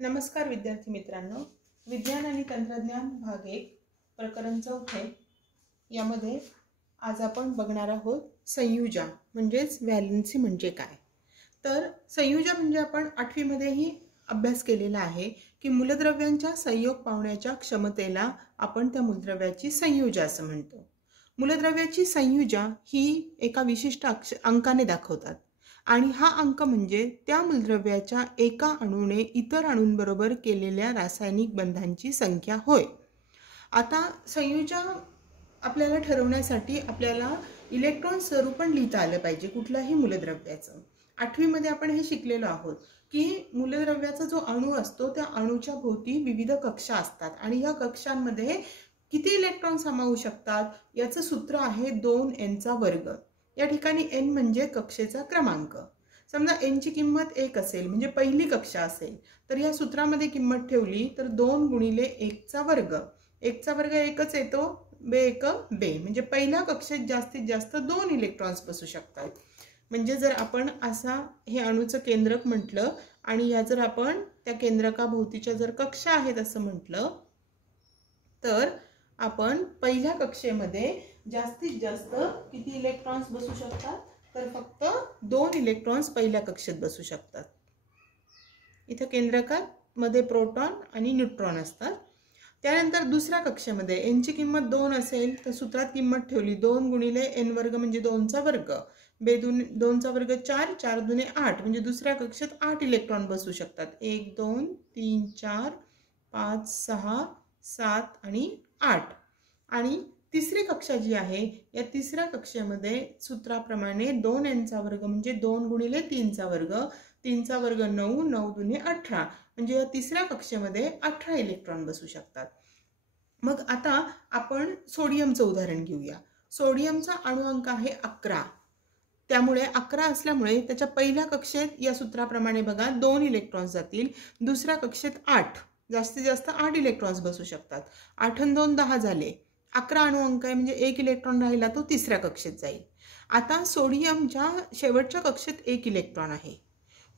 नमस्कार विद्यार्थी मित्रांनो, विज्ञान आणि तंत्रज्ञान भाग 1 प्रकरण 4 यामध्ये आज आपण बघणार आहोत संयुजा म्हणजेच व्हॅलेन्सी म्हणजे काय। तर संयुजा म्हणजे आपण 8वी मध्येही अभ्यास केलेला आहे की मूलद्रव्यांच्या संयोग पावण्याच्या क्षमतेला आपण त्या मूलद्रव्याची संयुजा असं म्हणतो। मूलद्रव्याची संयुजा ही एका विशिष्ट अंकाने दाखवतात आणि हा अंक म्हणजे त्या मूलद्रव्याच्या एका अणूने इतर अणूंबरोबर केलेल्या रासायनिक बंधांची संख्या होय। आता संयुजा आपल्याला ठरवण्यासाठी आपल्याला इलेक्ट्रॉन स्वरूपण लिहिता आलं पाहिजे कुठल्याही मूलद्रव्याचं। 8वी मध्ये आपण हे शिकलेलो आहोत की मूलद्रव्याचा जो अणू असतो त्या अणूच्या भोवती विविध कक्षा असतात आणि या कक्षांमध्ये किती इलेक्ट्रॉन सामावू शकतात याचं सूत्र आहे 2n चा वर्ग। या ठिकाणी n म्हणजे कक्षेचा क्रमांक। समजा n ची किंमत 1 असेल म्हणजे पहिली कक्षा असेल तर या सूत्रामध्ये किंमत ठेवली तर 2 गुणिले 1 चा वर्ग। 1 चा वर्ग 1च येतो, बे 1 बे, म्हणजे पहिल्या कक्षेत जास्तीत जास्त 2 इलेक्ट्रॉन्स बसू शकतात। म्हणजे जर आपण असा हे अणूचं केंद्रक म्हटलं आणि या जर आपण त्या केंद्रकाभोवतीच्या जर कक्षा आहेत असं म्हटलं तर आपण पहिल्या कक्षेमध्ये जास्तीत जास्त किती इलेक्ट्रॉन्स बसू शकतात तर फक्त 2 इलेक्ट्रॉन्स पहिल्या कक्षेत बसू शकतात। इथे केंद्रकात मध्ये प्रोटॉन आणि न्यूट्रॉन असतात। त्यानंतर दुसऱ्या कक्षेमध्ये n ची किंमत 2 असेल तर सूत्रात किंमत ठेवली 2 गुणिले n वर्ग म्हणजे 2 चा वर्ग, बे 2 चा वर्ग 4, 4 दुने 8 म्हणजे दुसऱ्या कक्षेत 8 इलेक्ट्रॉन बसू शकतात। 1 2 3 4 5 6 7 आणि 8। आणि तिसरी कक्षा जी आहे या तिसऱ्या कक्षेमध्ये सूत्राप्रमाणे 2n चा वर्ग म्हणजे 2 गुणिले 3 चा वर्ग, 3 चा वर्ग 9, 9 दुने 18 म्हणजे या तिसऱ्या कक्षेमध्ये 18 इलेक्ट्रॉन बसू शकतात। मग आता आपण सोडियमचं उदाहरण घेऊया। सोडियमचा अणुअंक आहे 11, त्यामुळे 11 असल्यामुळे त्याच्या पहिल्या कक्षेत या सूत्राप्रमाणे बघा 2 इलेक्ट्रॉन्स जातील, दुसऱ्या कक्षेत 8, जास्तीत जास्त 8 इलेक्ट्रॉन्स बसू शकतात। 8 आणि 2 10 झाले, 11 अणुअंक आहे म्हणजे 1 इलेक्ट्रॉन राहिला तो तिसऱ्या कक्षेत जाईल। आता सोडियमच्या शेवटच्या कक्षेत 1 इलेक्ट्रॉन आहे।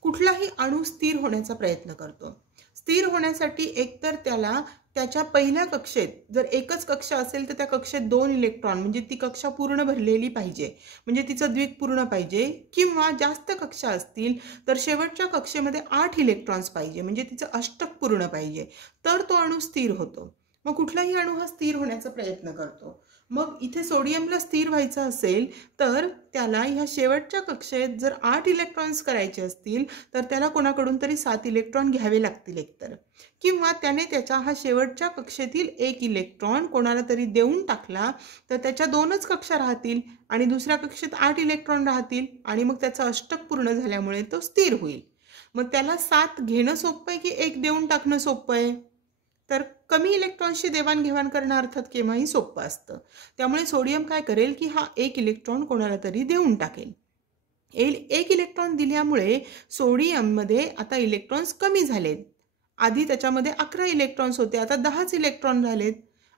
कुठलाही अणू स्थिर होण्याचा प्रयत्न करतो। स्थिर होण्यासाठी एकतर त्याला त्याच्या पहिल्या कक्षेत जर एकच कक्षा असेल तर त्या कक्षेत 2 इलेक्ट्रॉन म्हणजे ती कक्षा पूर्ण भरलेली पाहिजे, म्हणजे तिचं द्विक पूर्ण पाहिजे, किंवा जास्त कक्षा असतील तर शेवटच्या कक्षेमध्ये 8 इलेक्ट्रॉन्स पाहिजे म्हणजे तिचं अष्टक पूर्ण पाहिजे, तर तो अणू स्थिर होतो। मग कुठलाही अणू हा स्थिर होण्याचा प्रयत्न करतो। मग इथे सोडियमला स्थिर व्हायचं असेल तर त्याला ह्या शेवटच्या कक्षेत जर 8 इलेक्ट्रॉन्स करायचे असतील तर त्याला कोणाकडून तरी 7 इलेक्ट्रॉन घ्यावे लागतील एकतर, किंवा त्याने त्याच्या हा शेवटच्या कक्षेतील 1 इलेक्ट्रॉन कोणाला तरी देऊन टाकला तर त्याच्या 2च कक्षा राहतील आणि दुसऱ्या कक्षेत 8 इलेक्ट्रॉन राहतील आणि मग त्याचा अष्टक पूर्ण झाल्यामुळे तो स्थिर होईल। मग त्याला 7 घेणं सोपं आहे की 1 देऊन टाकणं सोपं आहे? तर कमी इलेक्ट्रॉन्सची देवाणघेवाण करणं अर्थात केव्हाही सोपं असतं। त्यामुळे सोडियम काय करेल की हा 1 इलेक्ट्रॉन कोणाला तरी देऊन टाकेल। 1 इलेक्ट्रॉन दिल्यामुळे सोडियममध्ये आता इलेक्ट्रॉन्स कमी झालेत। आधी त्याच्यामध्ये 11 इलेक्ट्रॉन्स होते, आता 10च इलेक्ट्रॉन झालेत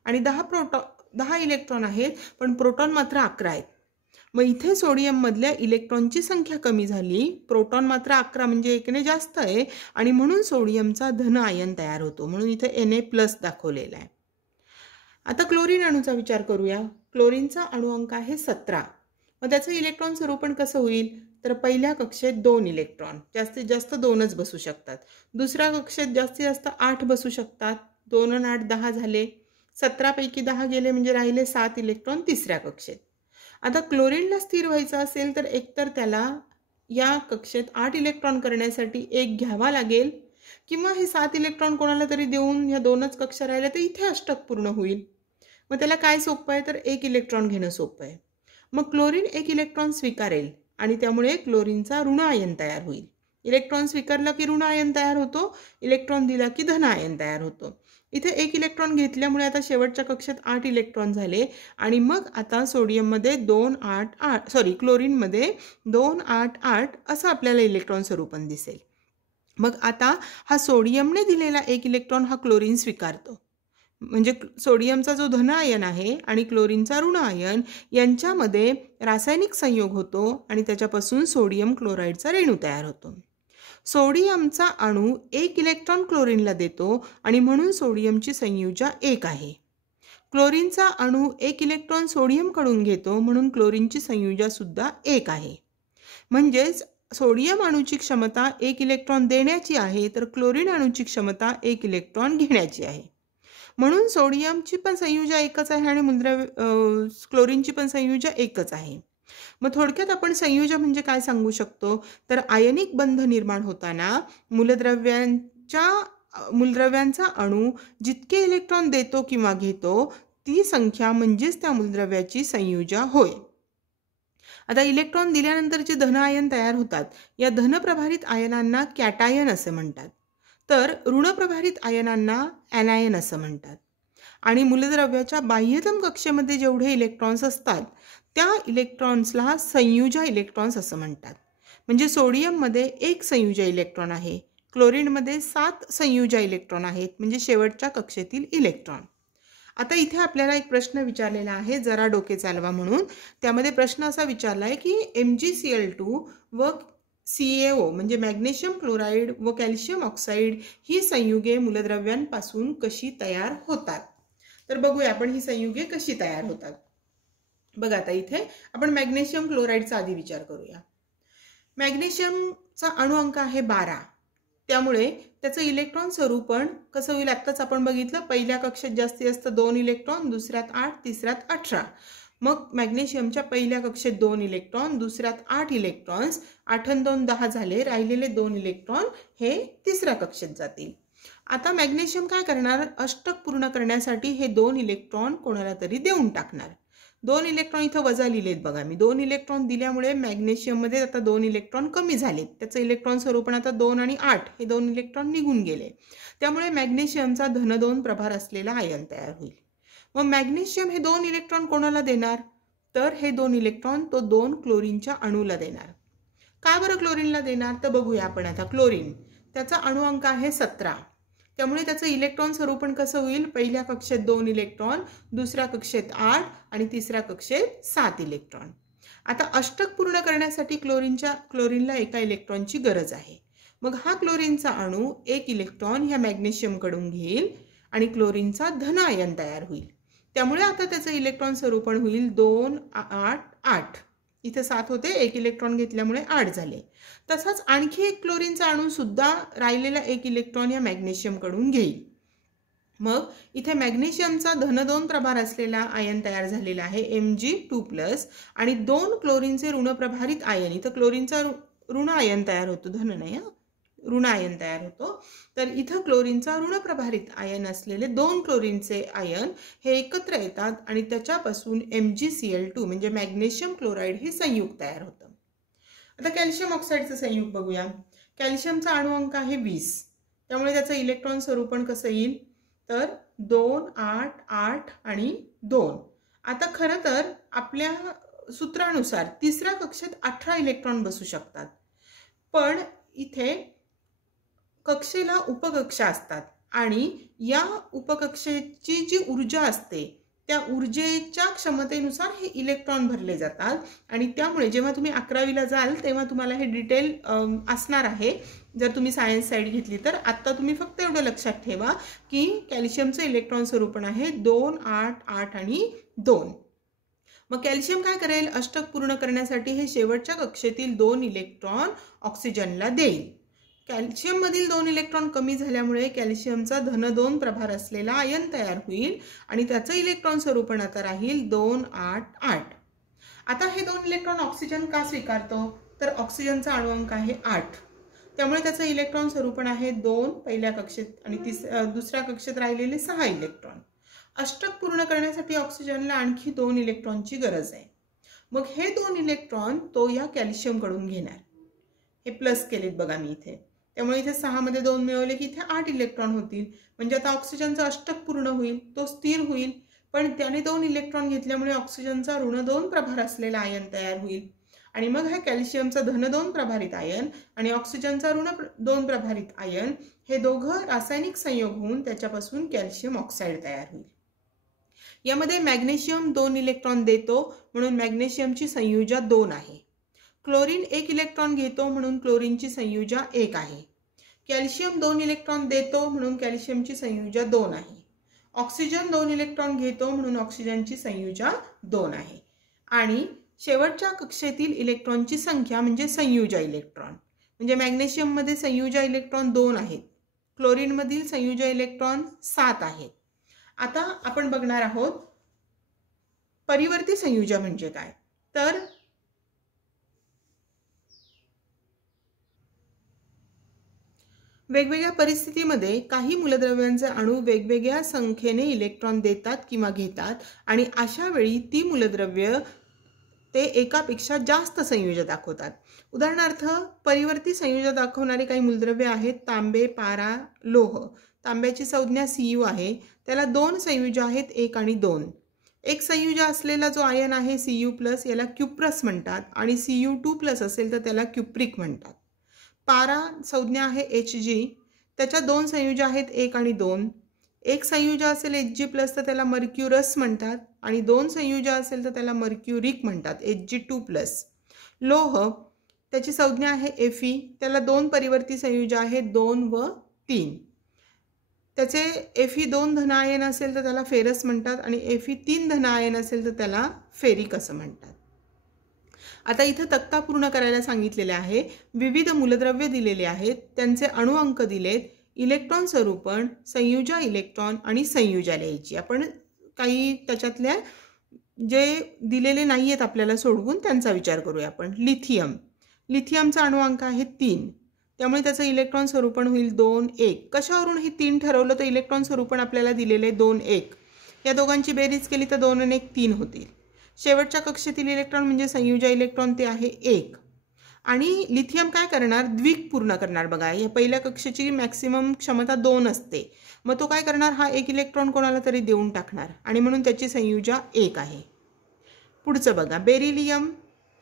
आणि 10 इलेक्ट्रॉन आहेत पण प्रोटॉन मात्र 11 आहेत। मग इथे सोडियम मधल्या इलेक्ट्रॉनची संख्या कमी झाली, प्रोटॉन मात्र 11 म्हणजे 1 ने जास्त आहे आणि म्हणून सोडियमचा धन आयन तयार होतो, म्हणून इथे Na+ दाखवलेला आहे। आता क्लोरीन अणूचा विचार करूया। क्लोरीनचा अणुअंक आहे 17। मग त्याचं इलेक्ट्रॉन स्वरूपण कसं होईल तर पहिल्या कक्षेत 2 इलेक्ट्रॉन, जास्तीत जास्त 2च बसू शकतात। दुसऱ्या कक्षेत जास्तीत जास्त 8 बसू शकतात, 2 आणि 8 10 झाले, 17 पैकी 10 गेले म्हणजे राहिले 7 इलेक्ट्रॉन तिसऱ्या कक्षेत। आता क्लोरीनला स्थिर व्हायचं असेल तर एकतर त्याला या कक्षेत 8 इलेक्ट्रॉन करण्यासाठी 1 घ्यावा लागेल, किंवा हे 7 इलेक्ट्रॉन कोणाला तरी देऊन या 2च कक्षा राहिल्या तर इथे अष्टक पूर्ण होईल। मग त्याला काय सोपं आहे तर 1 इलेक्ट्रॉन घेणं सोपं आहे। मग क्लोरीन 1 इलेक्ट्रॉन स्वीकारेल आणि त्यामुळे क्लोरीनचा ऋण आयन तयार होईल। इलेक्ट्रॉन स्वीकारला की ऋण आयन तयार होतो, इलेक्ट्रॉन दिला की धन आयन तयार होतो। इथे 1 इलेक्ट्रॉन घेतल्यामुळे आता शेवटच्या कक्षेत 8 इलेक्ट्रॉन झाले आणि मग आता सोडियममध्ये क्लोरीनमध्ये 2 8 8 असं आपल्याला इलेक्ट्रॉन स्वरूपण दिसेल। मग आता हा सोडियमने दिलेला 1 इलेक्ट्रॉन हा क्लोरीन स्वीकारतो, म्हणजे सोडियमचा जो धन आयन आहे आणि क्लोरीनचा ऋण आयन यांच्यामध्ये रासायनिक संयोग होतो आणि त्याच्यापासून सोडियम क्लोराईडचा रेणू तयार होतो। सोडियमचा अणू 1 इलेक्ट्रॉन क्लोरीनला देतो आणि म्हणून सोडियमची संयुजा 1 आहे. क्लोरीनचा अणू 1 इलेक्ट्रॉन सोडियमकडून घेतो म्हणून क्लोरीनची संयुजा सुद्धा 1 आहे. म्हणजेच सोडियम अणूची क्षमता 1 इलेक्ट्रॉन देण्याची आहे तर क्लोरीन अणूची क्षमता 1 इलेक्ट्रॉन घेण्याची आहे. म्हणून सोडियमची पण संयुजा एकच आहे आणि क्लोरीनची पण संयुजा एकच आहे. मग थोडक्यात आपण संयुजा म्हणजे काय सांगू शकतो तर आयनिक बंध निर्माण होताना मूलद्रव्यांचा अणू जितके इलेक्ट्रॉन देतो किंवा घेतो ती संख्या म्हणजेच त्या मूलद्रव्याची संयुजा होय. आता इलेक्ट्रॉन दिल्यानंतर जे धन आयन तयार होतात या धनप्रभारित आयनांना कॅटायन असे म्हणतात तर ऋणप्रभारित आयनांना ॲनायन असं म्हणतात. आणि मूलद्रव्याच्या बाह्यतम कक्षेमध्ये जेवढे इलेक्ट्रॉन्स असतात त्या इलेक्ट्रॉन्सला संयुजा इलेक्ट्रॉन्स असं म्हणतात. म्हणजे सोडियममध्ये 1 संयुजा इलेक्ट्रॉन आहे, क्लोरीनमध्ये 7 संयुजा इलेक्ट्रॉन आहेत म्हणजे शेवटच्या कक्षेतील इलेक्ट्रॉन. आता इथे आपल्याला एक प्रश्न विचारलेला आहे जरा डोके चालवा म्हणून. त्यामध्ये प्रश्न असा विचारला आहे की MgCl2 व CaO म्हणजे मॅग्नेशियम क्लोराईड व कॅल्शियम ऑक्साईड ही संयुगे मूलद्रव्यांपासून कशी तयार होतात. तर बघूया आपण ही संयुगे कशी तयार होतात. बघा आता इथे आपण मॅग्नेशियम क्लोराईडचा आधी विचार करूया. मॅग्नेशियमचा अणु अंक आहे 12. त्यामुळे त्याचं इलेक्ट्रॉन स्वरूपण कसं होईल आत्ताच आपण बघितलं. पहिल्या कक्षेत जास्तीत जास्त 2 इलेक्ट्रॉन, दुसऱ्यात 8, तिसऱ्यात 18. मग मॅग्नेशियमच्या पहिल्या कक्षेत 2 इलेक्ट्रॉन, दुसऱ्यात 8 इलेक्ट्रॉन्स, 8 आणि 2 10 झाले. राहिलेले 2 इलेक्ट्रॉन हे तिसऱ्या कक्षेत जातील. आता मॅग्नेशियम काय करणार अष्टक पूर्ण करण्यासाठी हे 2 इलेक्ट्रॉन कोणाला तरी देऊन टाकणार. 2 इलेक्ट्रॉन इथं वजा लिहिलेत बघा मी. 2 इलेक्ट्रॉन दिल्यामुळे मॅग्नेशियममध्ये आता 2 इलेक्ट्रॉन कमी झालेत. त्याचं इलेक्ट्रॉन स्वरूपण आता 2 आणि 8 हे 2 इलेक्ट्रॉन निघून गेले. त्यामुळे मॅग्नेशियमचा धन 2 प्रभार असलेला आयन तयार होईल. मग मॅग्नेशियम हे 2 इलेक्ट्रॉन कोणाला देणार तर हे 2 इलेक्ट्रॉन तो 2 क्लोरीनच्या अणूला देणार. का बरं क्लोरीनला देणार तर बघूया आपण आता. क्लोरीन त्याचा अणु अंक आहे 17. त्यामुळे त्याचं इलेक्ट्रॉन स्वरूपण कसं होईल. पहिल्या कक्षेत 2 इलेक्ट्रॉन, दुसऱ्या कक्षेत 8 आणि तिसऱ्या कक्षेत 7 इलेक्ट्रॉन. आता अष्टक पूर्ण करण्यासाठी क्लोरीनला एका इलेक्ट्रॉनची गरज आहे. मग हा क्लोरीनचा अणू 1 इलेक्ट्रॉन ह्या मॅग्नेशियमकडून घेईल आणि क्लोरीनचा धन आयन तयार होईल. त्यामुळे आता त्याचं इलेक्ट्रॉन स्वरूपण होईल 2 8 8. इथे 7 होते, 1 इलेक्ट्रॉन घेतल्यामुळे 8 झाले. तसाच आणखी एक क्लोरीनचा अणू सुद्धा राहिलेला 1 इलेक्ट्रॉन या मॅग्नेशियमकडून घेईल. मग इथे मॅग्नेशियमचा धन 2 प्रभार असलेला आयन तयार झालेला आहे Mg2+ आणि 2 क्लोरीनचे ऋणप्रभारित आयन. इथं क्लोरीनचा ऋण आयन तयार होतो, धन नाही ऋण आयन तयार होतो. तर इथं क्लोरीनचा ऋणप्रभारित आयन असलेले 2 क्लोरीनचे आयन हे एकत्र येतात आणि त्याच्यापासून MgCl2 म्हणजे मॅग्नेशियम क्लोराईड हे संयुग तयार होतं. आता कॅल्शियम ऑक्साईडचं संयुग बघूया. कॅल्शियमचा अणु अंक आहे 20. त्यामुळे त्याचं इलेक्ट्रॉन स्वरूपण कसं येईल तर 2 8 8 आणि 2. आता खरं तर आपल्या सूत्रानुसार तिसऱ्या कक्षेत 18 इलेक्ट्रॉन बसू शकतात. पण इथे कक्षेला उपकक्षा असतात आणि या उपकक्षेची जी ऊर्जा असते त्या ऊर्जेच्या क्षमतेनुसार हे इलेक्ट्रॉन भरले जातात. आणि त्यामुळे जेव्हा तुम्ही 11वीला जाल तेव्हा तुम्हाला हे डिटेल असणार आहे जर तुम्ही सायन्स साईड घेतली तर. आत्ता तुम्ही फक्त एवढं लक्षात ठेवा की कॅल्शियमचं इलेक्ट्रॉन स्वरूपण आहे 2 8 8 आणि 2. मग कॅल्शियम काय करेल अष्टक पूर्ण करण्यासाठी हे शेवटच्या कक्षेतील 2 इलेक्ट्रॉन ऑक्सिजनला देईल. कॅल्शियममधील 2 इलेक्ट्रॉन कमी झाल्यामुळे कॅल्शियमचा धन 2 प्रभार असलेला आयन तयार होईल आणि त्याचं इलेक्ट्रॉन स्वरूपण आता राहील 2 8 8. आता हे 2 इलेक्ट्रॉन ऑक्सिजन का स्वीकारतो तर ऑक्सिजनचा अणु अंक आहे 8. त्यामुळे त्याचं इलेक्ट्रॉन स्वरूपण आहे 2 पहिल्या कक्षेत आणि दुसऱ्या कक्षेत राहिलेले 6 इलेक्ट्रॉन. अष्टक पूर्ण करण्यासाठी ऑक्सिजनला आणखी 2 इलेक्ट्रॉनची गरज आहे. मग हे 2 इलेक्ट्रॉन तो या कॅल्शियमकडून घेणार. हे प्लस केलेत बघा मी इथे. त्यामुळे इथे 6 मध्ये 2 मिळवले की इथे 8 इलेक्ट्रॉन होतील. म्हणजे आता ऑक्सिजनचा अष्टक पूर्ण होईल, तो स्थिर होईल. पण त्याने 2 इलेक्ट्रॉन घेतल्यामुळे ऑक्सिजनचा ऋण 2 प्रभार असलेला आयन तयार होईल. आणि मग हा कॅल्शियमचा धन 2 प्रभारित आयन आणि ऑक्सिजनचा ऋण 2 प्रभारित आयन हे दोघं रासायनिक संयोग होऊन त्याच्यापासून कॅल्शियम ऑक्साईड तयार होईल. यामध्ये मॅग्नेशियम 2 इलेक्ट्रॉन देतो म्हणून मॅग्नेशियमची संयुजा 2 आहे. क्लोरीन 1 इलेक्ट्रॉन घेतो म्हणून क्लोरीनची संयुजा 1 आहे. कॅल्शियम 2 इलेक्ट्रॉन देतो म्हणून कॅल्शियमची संयुजा 2 आहे. ऑक्सिजन 2 इलेक्ट्रॉन घेतो म्हणून ऑक्सिजनची संयुजा 2 आहे. आणि शेवटच्या कक्षेतील इलेक्ट्रॉनची संख्या म्हणजे संयुजा इलेक्ट्रॉन. म्हणजे मॅग्नेशियम मध्ये संयुजा इलेक्ट्रॉन 2 आहेत. क्लोरीन मधील संयुजा इलेक्ट्रॉन 7 आहेत. आता आपण बघणार आहोत परिवर्ती संयुजा म्हणजे काय. तर वेगवेगळ्या परिस्थितीमध्ये काही मूलद्रव्यांचे अणू वेगवेगळ्या संख्येने इलेक्ट्रॉन देतात किंवा घेतात आणि अशा वेळी ती मूलद्रव्य ते एकापेक्षा जास्त संयुजा दाखवतात. उदाहरणार्थ परिवर्ती संयुजा दाखवणारे काही मूलद्रव्य आहेत तांबे, पारा, लोह. तांब्याची संज्ञा Cu आहे. त्याला 2 संयुजा आहेत 1 आणि 2. एक संयुजा असलेला जो आयन आहे Cu+ याला क्युप्रस म्हणतात आणि Cu2+ असेल तर त्याला क्युप्रिक म्हणतात. पारा संज्ञा आहे Hg. त्याच्या 2 संयुजा आहेत 1 आणि 2. एक संयुजा असेल Hg+ तर त्याला मर्क्युरस म्हणतात आणि 2 संयुजा असेल तर त्याला मर्क्युरिक म्हणतात Hg2+. लोह त्याची संज्ञा आहे Fe. त्याला 2 परिवर्ती संयुजा आहेत 2 व 3. त्याचे Fe 2 धन आयन असेल तर त्याला फेरस म्हणतात आणि Fe 3 धन आयन असेल तर त्याला फेरिक असं म्हणतात. आता इथे तक्ता पूर्ण करायला सांगितलेले आहे. विविध मूलद्रव्य दिलेले आहेत, त्यांचे अणु अंक दिलेत, इलेक्ट्रॉन स्वरूपण, संयुजा इलेक्ट्रॉन आणि संयुजा लिहायची. आपण काही त्याच्यातल्या जे दिलेले नाही आहेत आपल्याला सोडवून त्यांचा विचार करूया आपण. लिथियमचा अणु अंक आहे 3. त्यामुळे त्याचं इलेक्ट्रॉन स्वरूपण होईल 2, 1. कशावरून हे 3 ठरवलं तर इलेक्ट्रॉन स्वरूपण आपल्याला दिलेले 2, 1. या दोघांची बेरीज केली तर 2 आणि 1 3 होतील. शेवटच्या कक्षेतील इलेक्ट्रॉन म्हणजे संयुजा इलेक्ट्रॉन ते आहे 1. आणि लिथियम काय करणार, द्विक पूर्ण करणार. बघा या पहिल्या कक्षेची मॅक्सिमम क्षमता 2 असते. मग तो काय करणार, हा 1 इलेक्ट्रॉन कोणाला तरी देऊन टाकणार आणि म्हणून त्याची संयुजा 1 आहे. पुढचं बघा बेरिलियम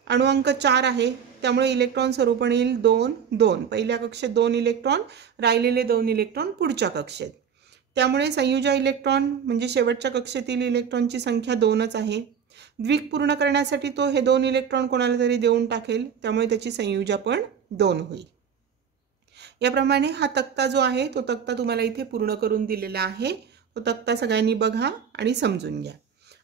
अणु अंक 4 आहे. त्यामुळे इलेक्ट्रॉन स्वरूपण येईल 2, 2. पहिल्या कक्षेत 2 इलेक्ट्रॉन, राहिलेले 2 इलेक्ट्रॉन पुढच्या कक्षेत. त्यामुळे संयुजा इलेक्ट्रॉन म्हणजे शेवटच्या कक्षेतील इलेक्ट्रॉनची संख्या 2च आहे. द्विक पूर्ण करण्यासाठी तो हे 2 इलेक्ट्रॉन कोणाला तरी देऊन टाकेल, त्यामुळे त्याची संयुजा पण 2 होईल. याप्रमाणे हा तक्ता जो आहे तो तक्ता तुम्हाला इथे पूर्ण करून दिलेला आहे. तो तक्ता सगळ्यांनी बघा आणि समजून घ्या.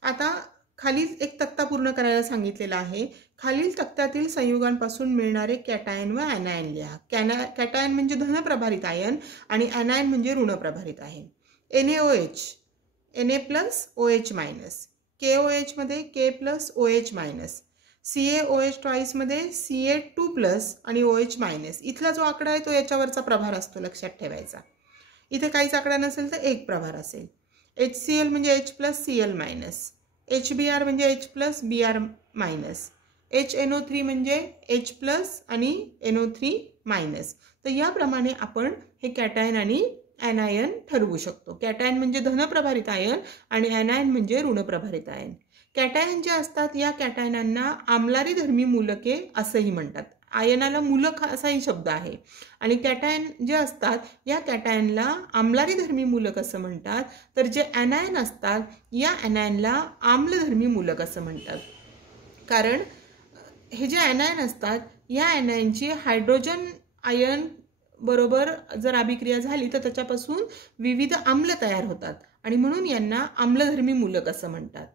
आता खालील एक तक्ता पूर्ण करायला सांगितलेला आहे. खालील तक्त्यातील संयुगांपासून मिळणारे कॅटायन व ॲनायन लिहा. कॅटायन म्हणजे धनप्रभारित आयन आणि ॲनायन म्हणजे ऋणप्रभारित आयन. NaOH Na+OH-, KOH मध्ये K+OH-, CaOH ट्वाइस मध्ये Ca2+ आणि OH-. इथला जो आकडा आहे तो याच्यावरचा प्रभार असतो, लक्षात ठेवायचा. इथे काहीच आकडा नसेल तर एक प्रभार असेल. HCl म्हणजे H+Cl-, HBr म्हणजे H+Br-, HNO3 म्हणजे H+ आणि NO3-. तर याप्रमाणे आपण हे कॅटायन आणि ॲनायन ठरवू शकतो. कॅटायन म्हणजे धनप्रभारित आयन आणि ॲनायन म्हणजे ऋणप्रभारित आयन. कॅटायन जे असतात या कॅटायनांना आम्लारी धर्मी मूलके असंही म्हणतात. आयनाला मूलक असाही शब्द आहे आणि कॅटायन जे असतात या कॅटायनला आम्लारी धर्मी मूलक असं म्हणतात. तर जे ॲनायन असतात या ॲनायनला आम्लधर्मी मूलक असं म्हणतात. कारण हे जे ॲनायन असतात या ॲनायनची हायड्रोजन आयन बरोबर जर अभिक्रिया झाली तर त्याच्यापासून विविध आम्ल तयार होतात आणि म्हणून यांना आम्लधर्मी मूलक असं म्हणतात.